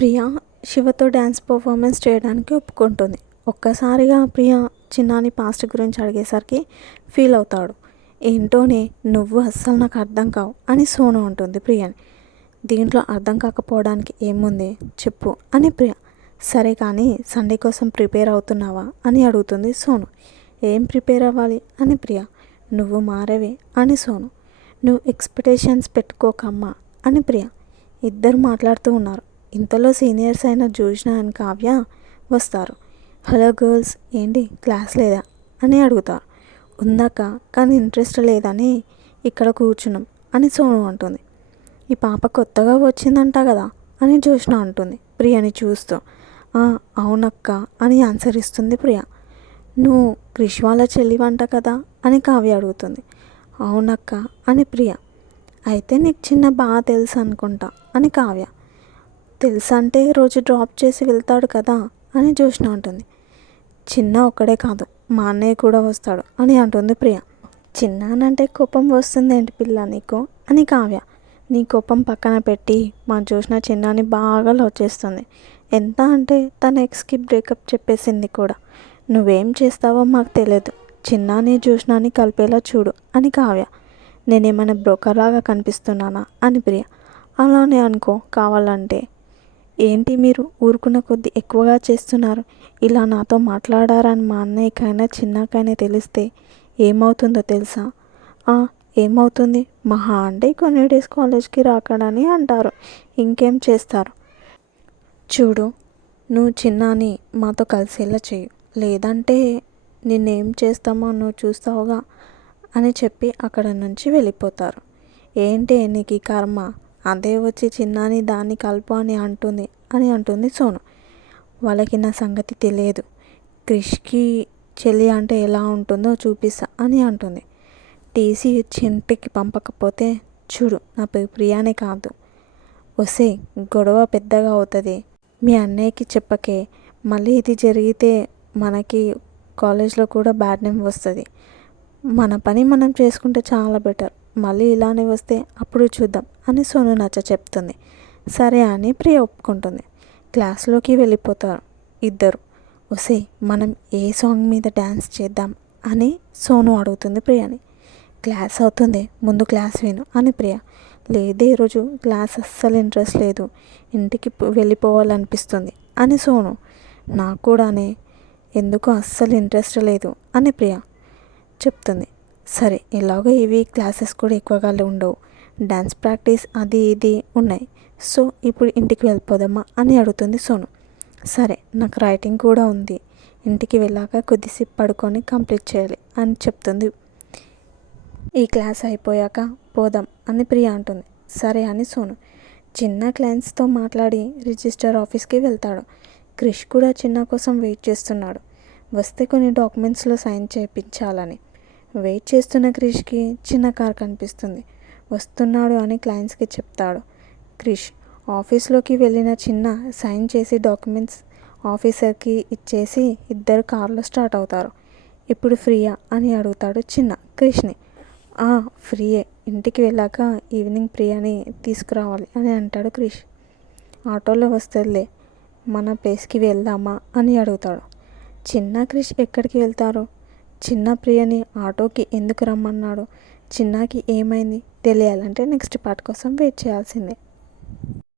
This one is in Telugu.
ప్రియ శివతో డ్యాన్స్ పర్ఫార్మెన్స్ చేయడానికి ఒప్పుకుంటుంది. ఒక్కసారిగా ప్రియ చిన్నాని పాస్ట్ గురించి అడిగేసరికి ఫీల్ అవుతాడు. ఏంటోనే నువ్వు అస్సలు నాకు అర్థం కావు అని సోను అంటుంది ప్రియని. దీంట్లో అర్థం కాకపోవడానికి ఏముంది చెప్పు అని ప్రియ. సరే కానీ సండే కోసం ప్రిపేర్ అవుతున్నావా అని అడుగుతుంది సోను. ఏం ప్రిపేర్ అవ్వాలి అని ప్రియ. నువ్వు మారవే అని సోను. నువ్వు ఎక్స్పెక్టేషన్స్ పెట్టుకోకమ్మా అని ప్రియ. ఇద్దరు మాట్లాడుతూ ఉన్నారు. ఇంతలో సీనియర్స్ అయిన జోష్న అండ్ కావ్య వస్తారు. హలో గర్ల్స్, ఏంటి క్లాస్ లేదా అని అడుగుతారు. ఉందాక, కానీ ఇంట్రెస్ట్ లేదని ఇక్కడ కూర్చున్నాం అని సోను అంటుంది. ఈ పాప కొత్తగా వచ్చిందంట కదా అని జోష్న అంటుంది ప్రియని చూస్తూ. అవునక్క అని ఆన్సర్ ఇస్తుంది ప్రియ. నువ్వు క్రిష్ వాళ్ళ చెల్లివంట కదా అని కావ్య అడుగుతుంది. అవునక్క అని ప్రియ. అయితే నీకు చిన్న బాగా తెలుసు అనుకుంటా అని కావ్య. తెలుసు అంటే రోజు డ్రాప్ చేసి వెళ్తాడు కదా అని జోష్న అంటుంది. చిన్న ఒక్కడే కాదు, మా అన్నయ్య కూడా వస్తాడు అని అంటుంది ప్రియ. చిన్నానంటే కోపం వస్తుంది ఏంటి పిల్ల నీకు అని కావ్య. నీ కోపం పక్కన పెట్టి మా జోష్న చిన్నాని బాగా లవ్ చేస్తుంది. ఎంత అంటే తన ఎక్స్కి బ్రేకప్ చెప్పేసింది కూడా. నువ్వేం చేస్తావో మాకు తెలియదు. చిన్నాని జోష్నాని కలిపేలా చూడు అని కావ్య. నేనేమైనా బ్రోకర్లాగా కనిపిస్తున్నానా అని ప్రియ. అలానే అనుకో కావాలంటే. ఏంటి మీరు ఊరుకున్న కొద్దీ ఎక్కువగా చేస్తున్నారు. ఇలా నాతో మాట్లాడారని మా అన్నయ్యకైనా చిన్నకైనా తెలిస్తే ఏమవుతుందో తెలుసా? ఏమవుతుంది? మహా అంటే కొన్ని డేస్ కాలేజ్కి రాకడని అంటారు. ఇంకేం చేస్తారు? చూడు, నువ్వు చిన్నాని మాతో కలిసేలా చేయు, లేదంటే నిన్నేం చేస్తామో నువ్వు చూస్తావుగా అని చెప్పి అక్కడ నుంచి వెళ్ళిపోతారు. ఏంటి నీకు ఈ కర్మ? అదే వచ్చి చిన్నాని దాన్ని కలుపు అని అంటుంది సోను. వాళ్ళకి నా సంగతి తెలియదు. క్రిష్కి చెల్లి అంటే ఎలా ఉంటుందో చూపిస్తా అని అంటుంది. టీసీ ఇచ్చి ఇంటికి పంపకపోతే చూడు నా ప్రియానే కాదు. వస్తే గొడవ పెద్దగా అవుతుంది. మీ అన్నయ్యకి చెప్పకే. మళ్ళీ ఇది జరిగితే మనకి కాలేజ్లో కూడా బ్యాడ్ నేమ్ వస్తుంది. మన పని మనం చేసుకుంటే చాలా బెటర్. మళ్ళీ ఇలానే వస్తే అప్పుడు చూద్దాం అని సోను చెప్తుంది. సరే అని ప్రియ ఒప్పుకుంటుంది. క్లాస్లోకి వెళ్ళిపోతారు ఇద్దరు. వస్తే మనం ఏ సాంగ్ మీద డ్యాన్స్ చేద్దాం అని సోను అడుగుతుంది ప్రియని. క్లాస్ అవుతుంది, ముందు క్లాస్ విను అని ప్రియ. లేదే ఈరోజు క్లాస్ అస్సలు ఇంట్రెస్ట్ లేదు, ఇంటికి వెళ్ళిపోవాలనిపిస్తుంది అని సోను. నాకు కూడానే, ఎందుకో అస్సలు ఇంట్రెస్ట్ లేదు అని ప్రియ చెప్తుంది. సరే, ఎలాగో ఇవి క్లాసెస్ కూడా ఎక్కువగా ఉండవు, డ్యాన్స్ ప్రాక్టీస్ అది ఇది ఉన్నాయి. సో ఇప్పుడు ఇంటికి వెళ్ళిపోదామా అని అడుగుతుంది సోను. సరే, నాకు రైటింగ్ కూడా ఉంది, ఇంటికి వెళ్ళాక కొద్దిసేపు పడుకొని కంప్లీట్ చేయాలి అని చెప్తుంది. ఈ క్లాస్ అయిపోయాక పోదాం అని ప్రియ అంటుంది. సరే అని సోను. చిన్న క్లయింట్స్తో మాట్లాడి రిజిస్టర్ ఆఫీస్కి వెళ్తాడు. క్రిష్ కూడా చిన్న కోసం వెయిట్ చేస్తున్నాడు. వస్తే కొన్ని డాక్యుమెంట్స్లో సైన్ చేయించాలని. వెయిట్ చేస్తున్న క్రిష్కి చిన్న కార్ కనిపిస్తుంది. వస్తున్నాడు అని క్లయింట్స్కి చెప్తాడు. క్రిష్ ఆఫీస్లోకి వెళ్ళిన చిన్న సైన్ చేసి డాక్యుమెంట్స్ ఆఫీసర్కి ఇచ్చేసి ఇద్దరు కార్లో స్టార్ట్ అవుతారు. ఇప్పుడు ఫ్రీయా అని అడుగుతాడు చిన్న క్రిష్ని. ఫ్రీయే, ఇంటికి వెళ్ళాక ఈవినింగ్ ప్రియాని తీసుకురావాలి అని అంటాడు క్రిష్. ఆటోలో వస్తుందిలే, మన ప్లేస్కి వెళ్దామా అని అడుగుతాడు. చిన్న క్రిష్ ఎక్కడికి వెళ్తారు? చిన్న ప్రియని ఆటోకి ఎందుకు రమ్మన్నాడు? చిన్నకి ఏమైంది తెలియాలంటే నెక్స్ట్ పార్ట్ కోసం వెయిట్ చేయాల్సిందే.